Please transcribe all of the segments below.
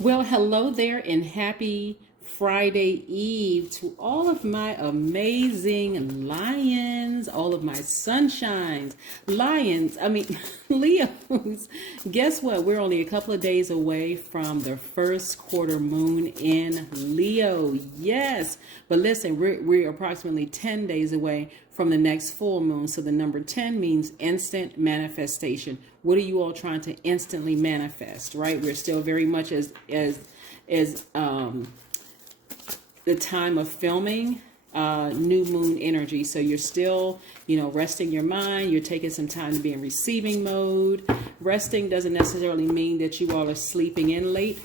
Well, hello there and happy Friday Eve to all of my amazing lions, all of my sunshines, Leos. Guess what? We're only a couple of days away from the first quarter moon in Leo. Yes. But listen, we're approximately 10 days away from the next full moon. So the number 10 means instant manifestation. What are you all trying to instantly manifest, right? We're still very much as the time of filming, new moon energy. So you're still, resting your mind. You're taking some time to be in receiving mode. Resting doesn't necessarily mean that you all are sleeping in late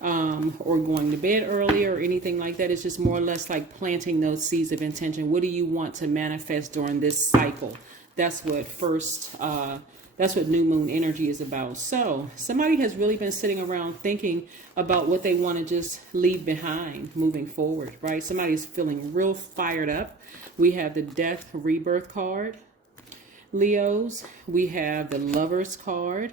or going to bed early or anything like that. It's just more or less like planting those seeds of intention. What do you want to manifest during this cycle? That's what new moon energy is about. So somebody has really been sitting around thinking about what they want to just leave behind moving forward, right? Somebody's feeling real fired up. We have the death rebirth card. Leos, we have the lovers card.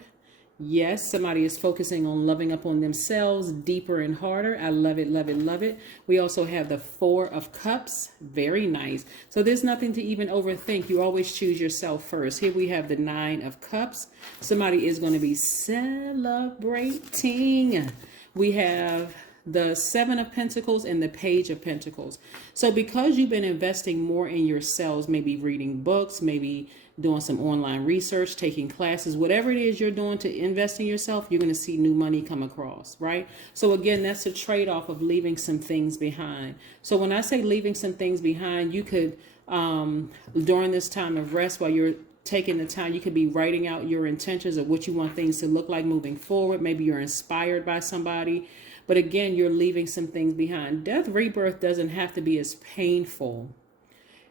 Yes, somebody is focusing on loving up on themselves deeper and harder. I love it, love it, love it. We also have the Four of Cups. Very nice. So there's nothing to even overthink. You always choose yourself first. Here we have the Nine of Cups. Somebody is going to be celebrating. We have the Seven of Pentacles and the Page of Pentacles. So because you've been investing more in yourselves, maybe reading books, maybe doing some online research, taking classes, whatever it is you're doing to invest in yourself, you're going to see new money come across, right? So again, that's a trade-off of leaving some things behind. So when I say leaving some things behind, you could, during this time of rest, while you're taking the time, you could be writing out your intentions of what you want things to look like moving forward. Maybe you're inspired by somebody. But again, you're leaving some things behind. Death rebirth doesn't have to be as painful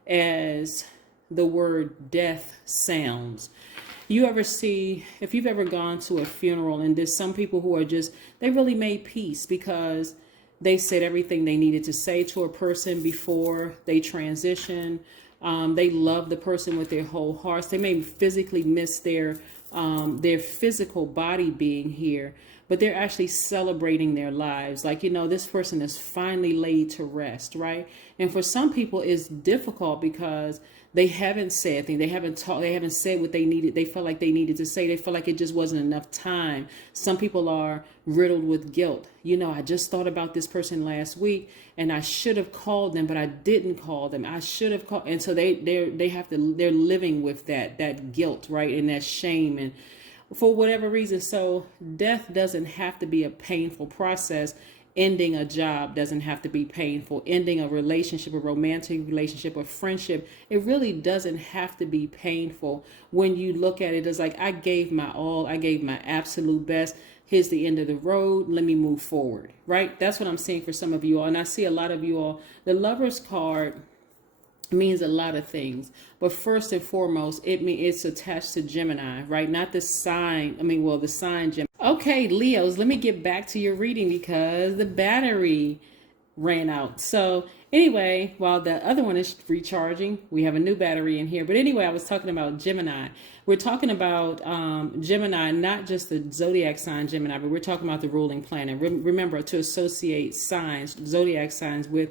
as the word death sounds. You ever see, if you've ever gone to a funeral, and there's some people who are just, they really made peace because they said everything they needed to say to a person before they transition. They love the person with their whole hearts. They may physically miss their physical body being here, but they're actually celebrating their lives. Like, this person is finally laid to rest, right? And for some people, it's difficult because they haven't said things. They haven't talked. They haven't said what they needed. They felt like they needed to say. They felt like it just wasn't enough time. Some people are riddled with guilt. I just thought about this person last week and I should have called them, but I didn't call them. I should have called. And so they're living with that guilt, right? And that shame, and for whatever reason. So death doesn't have to be a painful process. Ending a job doesn't have to be painful. Ending a relationship, a romantic relationship, a friendship, it really doesn't have to be painful. When you look at it, it's like, I gave my all, I gave my absolute best. Here's the end of the road. Let me move forward, right? That's what I'm seeing for some of you all. And I see a lot of you all. The Lover's card means a lot of things, but first and foremost, it's attached to Gemini, right? Not the sign. The sign Gemini. Okay, Leos, let me get back to your reading because the battery ran out. So anyway, while the other one is recharging, we have a new battery in here. But anyway, I was talking about Gemini. We're talking about Gemini, not just the zodiac sign Gemini, but we're talking about the ruling planet. Remember to associate signs, zodiac signs, with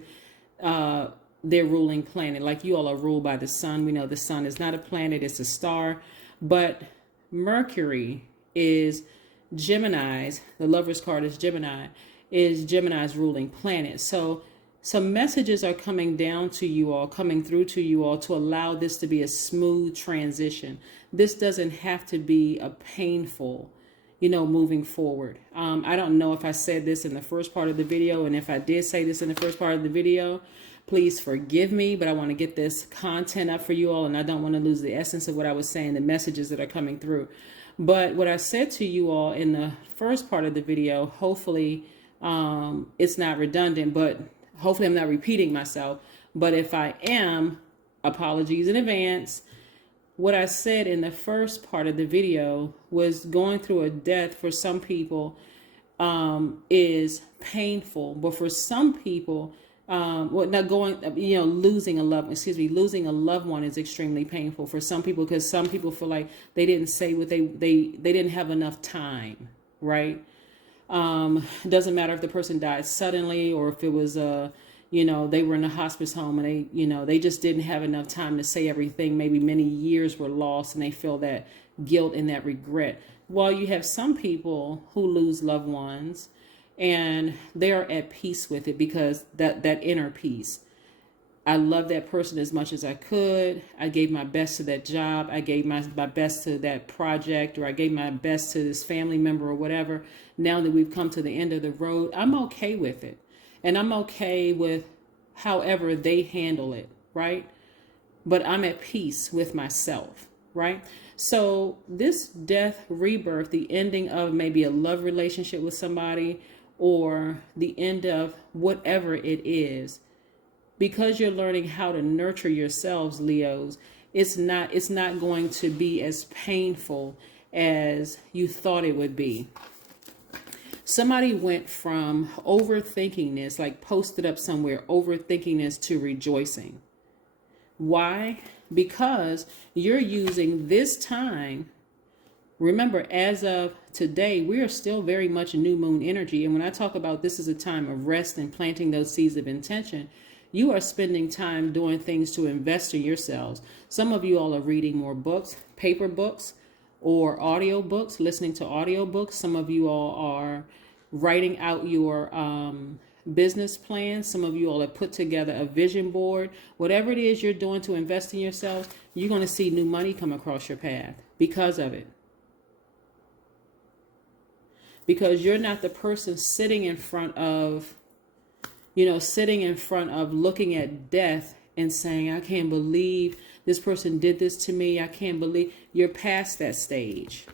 their ruling planet. Like you all are ruled by the sun. We know the sun is not a planet, it's a star. But Mercury is Gemini's, the Lover's card is Gemini's ruling planet. So some messages are coming down to you all, coming through to you all to allow this to be a smooth transition. This doesn't have to be a painful, moving forward. I don't know if I said this in the first part of the video, and if I did say this in the first part of the video, please forgive me, but I want to get this content up for you all, and I don't want to lose the essence of what I was saying, the messages that are coming through. But what I said to you all in the first part of the video, hopefully it's not redundant, but hopefully I'm not repeating myself. But if I am, apologies in advance. What I said in the first part of the video was going through a death for some people is painful, but for some people, losing a loved one is extremely painful for some people, because some people feel like they didn't say what they didn't have enough time, right? Doesn't matter if the person died suddenly or if it was they were in a hospice home and they just didn't have enough time to say everything. Maybe many years were lost and they feel that guilt and that regret. While you have some people who lose loved ones and they are at peace with it because that inner peace. I love that person as much as I could. I gave my best to that job. I gave my best to that project, or I gave my best to this family member or whatever. Now that we've come to the end of the road, I'm okay with it. And I'm okay with however they handle it, right? But I'm at peace with myself, right? So this death, rebirth, the ending of maybe a love relationship with somebody or the end of whatever it is, because you're learning how to nurture yourselves, Leos, it's not going to be as painful as you thought it would be. Somebody went from overthinking this, like posted up somewhere, overthinking this, to rejoicing. Why? Because you're using this time. Remember, as of today, we are still very much new moon energy. And when I talk about this is a time of rest and planting those seeds of intention, you are spending time doing things to invest in yourselves. Some of you all are reading more books, paper books, or audio books, listening to audio books. Some of you all are writing out your business plan. Some of you all have put together a vision board. Whatever it is you're doing to invest in yourselves, you're going to see new money come across your path because of it. Because you're not the person sitting in front of looking at death and saying, I can't believe this person did this to me. I can't believe. You're past that stage.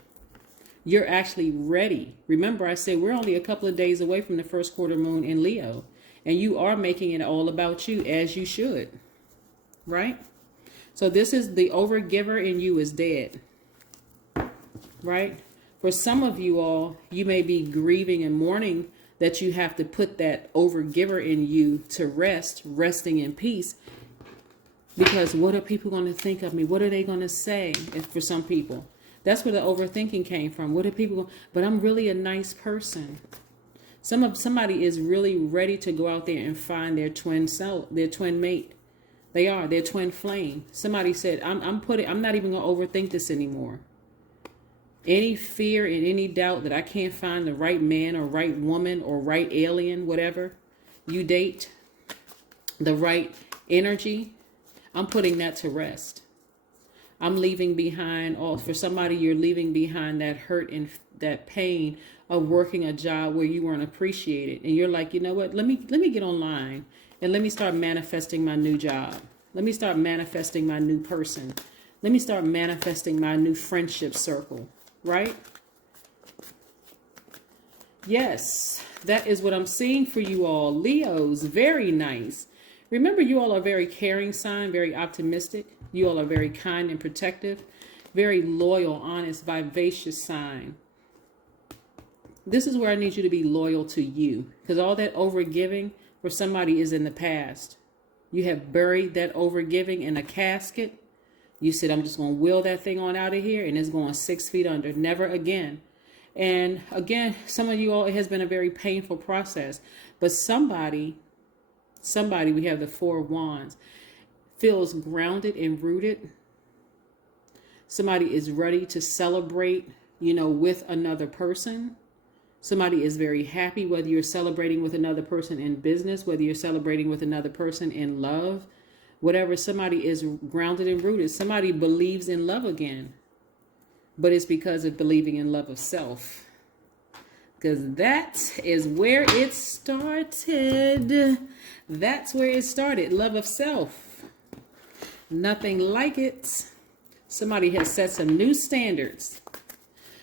You're actually ready. Remember, I said we're only a couple of days away from the first quarter moon in Leo, and you are making it all about you, as you should, right? So this is the overgiver in you is dead, right? For some of you all, you may be grieving and mourning that you have to put that overgiver in you to resting in peace. Because what are people going to think of me? What are they going to say? For some people, that's where the overthinking came from. What are people? But I'm really a nice person. Somebody is really ready to go out there and find their twin mate. They are their twin flame. Somebody said, I'm not even going to overthink this anymore. Any fear and any doubt that I can't find the right man or right woman or right alien, whatever you date, the right energy, I'm putting that to rest. I'm leaving behind for somebody, you're leaving behind that hurt and that pain of working a job where you weren't appreciated. And you're like, you know what, let me get online and let me start manifesting my new job. Let me start manifesting my new person. Let me start manifesting my new friendship circle. Right? Yes, that is what I'm seeing for you all. Leos, very nice. Remember, you all are very caring sign, very optimistic. You all are very kind and protective, very loyal, honest, vivacious sign. This is where I need you to be loyal to you, because all that overgiving for somebody is in the past. You have buried that overgiving in a casket. You said, I'm just going to wheel that thing on out of here, and it's going 6 feet under. Never again. And again, some of you all, it has been a very painful process. But somebody, we have the Four of Wands, feels grounded and rooted. Somebody is ready to celebrate, with another person. Somebody is very happy, whether you're celebrating with another person in business, whether you're celebrating with another person in love. Whatever, somebody is grounded and rooted. Somebody believes in love again. But it's because of believing in love of self. Because that is where it started. That's where it started. Love of self. Nothing like it. Somebody has set some new standards.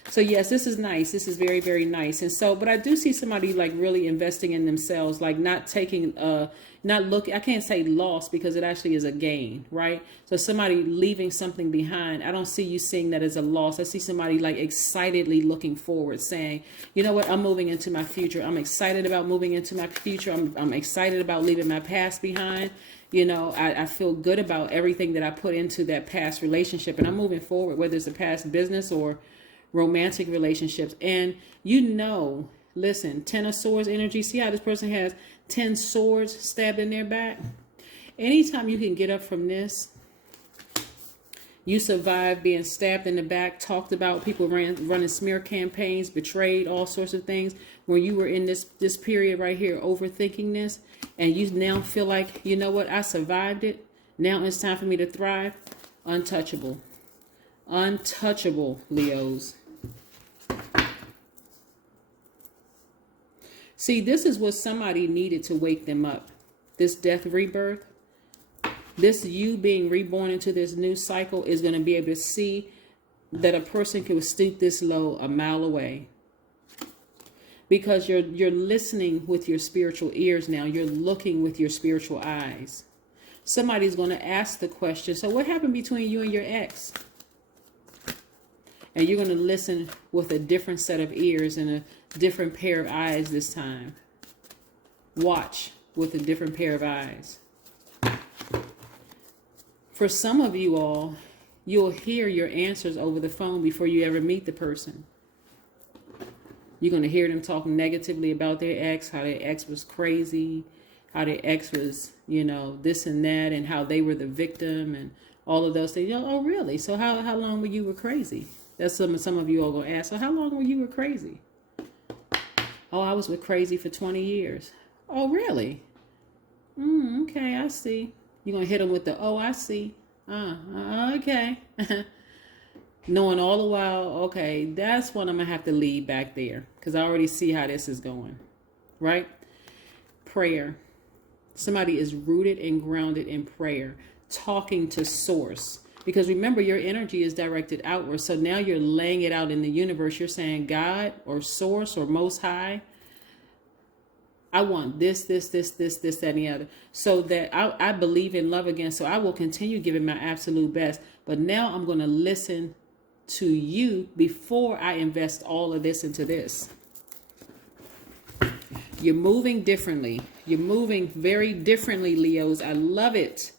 So yes, this is nice. This is very, very nice. And so, but I do see somebody like really investing in themselves, like not taking, I can't say loss because it actually is a gain, right? So somebody leaving something behind. I don't see you seeing that as a loss. I see somebody like excitedly looking forward, saying, you know what, I'm moving into my future. I'm excited about moving into my future. I'm excited about leaving my past behind. I feel good about everything that I put into that past relationship, and I'm moving forward, whether it's a past business or romantic relationships. And Listen, 10 of Swords energy. See how this person has 10 swords stabbed in their back? Anytime you can get up from this, you survived being stabbed in the back, talked about, people running smear campaigns, betrayed, all sorts of things. When you were in this period right here, overthinking this, and you now feel like, you know what, I survived it. Now it's time for me to thrive. Untouchable. Untouchable, Leos. See, this is what somebody needed to wake them up. This death rebirth. This you being reborn into this new cycle is going to be able to see that a person can stoop this low a mile away. Because you're listening with your spiritual ears now. You're looking with your spiritual eyes. Somebody's going to ask the question, so what happened between you and your ex? And you're going to listen with a different set of ears and a different pair of eyes this time. Watch with a different pair of eyes. For some of you all, you'll hear your answers over the phone before you ever meet the person. You're going to hear them talking negatively about their ex, how their ex was crazy, how their ex was, you know, this and that, and how they were the victim and all of those things. Oh, really? So how long were you crazy? That's some of you all going to ask. So how long were you crazy? Oh, I was with crazy for 20 years. Oh, really? Okay, I see. You're going to hit them with the, oh, I see. Okay. Knowing all the while, okay, that's what I'm going to have to leave back there. Because I already see how this is going. Right? Prayer. Somebody is rooted and grounded in prayer. Talking to source. Because remember, your energy is directed outward. So now you're laying it out in the universe. You're saying, God or source or most high, I want this, that, and the other. So that I believe in love again. So I will continue giving my absolute best. But now I'm going to listen to you before I invest all of this into this. You're moving differently. You're moving very differently, Leos. I love it.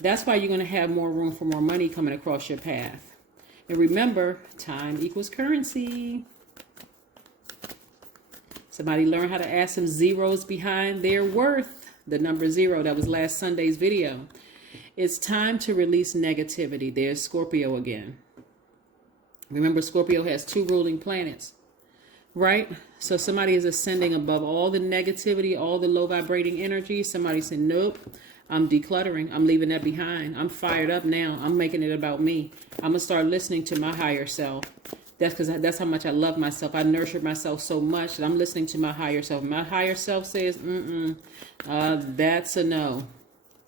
That's why you're going to have more room for more money coming across your path. And remember, time equals currency. Somebody learn how to add some zeros behind their worth. The number 0, that was last Sunday's video. It's time to release negativity. There's Scorpio again. Remember, Scorpio has 2 ruling planets, right? So somebody is ascending above all the negativity, all the low vibrating energy. Somebody said, nope, I'm decluttering. I'm leaving that behind. I'm fired up now. I'm making it about me. I'm going to start listening to my higher self. That's because that's how much I love myself. I nurtured myself so much that I'm listening to my higher self. My higher self says, that's a no.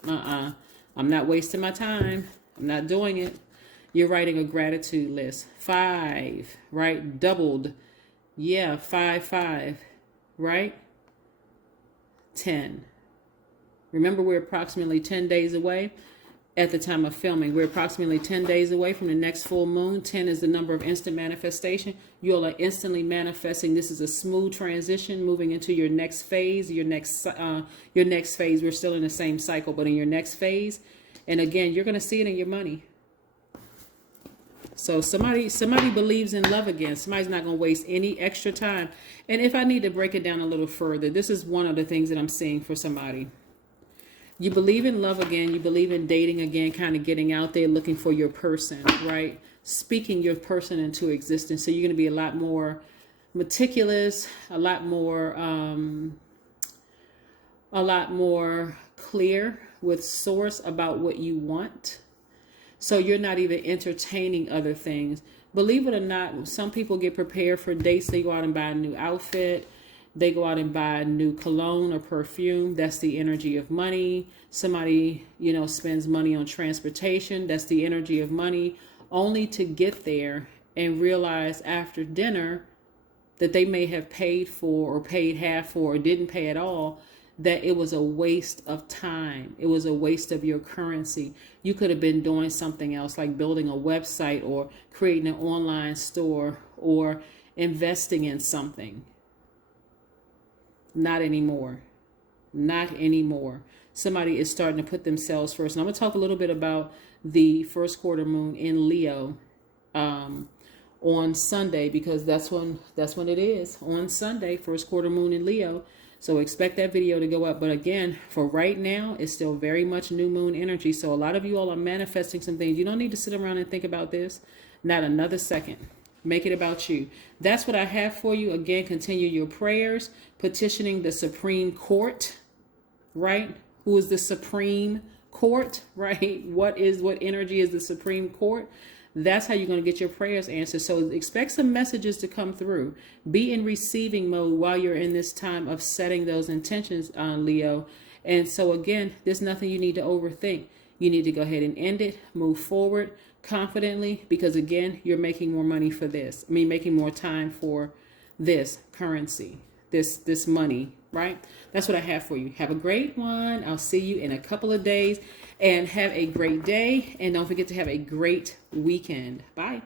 I'm not wasting my time. I'm not doing it. You're writing a gratitude list. 5, right? Doubled. Yeah, 5, right? 10. Remember, we're approximately 10 days away. At the time of filming, we're approximately 10 days away from the next full moon. 10 is the number of instant manifestation. You all are instantly manifesting. This is a smooth transition moving into your next phase. Your next phase. We're still in the same cycle, but in your next phase, and again, you're going to see it in your money. So somebody believes in love again. Somebody's not going to waste any extra time. And if I need to break it down a little further, this is one of the things that I'm seeing for somebody. You believe in love again. You believe in dating again, kind of getting out there looking for your person, right? Speaking your person into existence. So you're going to be a lot more meticulous, a lot more clear with source about what you want. So you're not even entertaining other things. Believe it or not, some people get prepared for dates. They go out and buy a new outfit. They go out and buy a new cologne or perfume. That's the energy of money. Somebody, spends money on transportation. That's the energy of money, only to get there and realize after dinner that they may have paid for or paid half for or didn't pay at all, that it was a waste of time. It was a waste of your currency. You could have been doing something else, like building a website or creating an online store or investing in something. Not anymore. Not anymore. Somebody is starting to put themselves first. And I'm going to talk a little bit about the first quarter moon in Leo, on Sunday, because that's when it is, on Sunday, first quarter moon in Leo. So expect that video to go up. But again, for right now, it's still very much new moon energy. So a lot of you all are manifesting some things. You don't need to sit around and think about this. Not another second. Make it about you. That's what I have for you. Again, continue your prayers, petitioning the Supreme Court, right? Who is the Supreme Court, right? What energy is the Supreme Court? That's how you're going to get your prayers answered. So expect some messages to come through. Be in receiving mode while you're in this time of setting those intentions on Leo. And so again, there's nothing you need to overthink. You need to go ahead and end it, move forward confidently, because again, you're making more money for this. Making more time for this currency, this money, right? That's what I have for you. Have a great one. I'll see you in a couple of days, and have a great day. And don't forget to have a great weekend. Bye.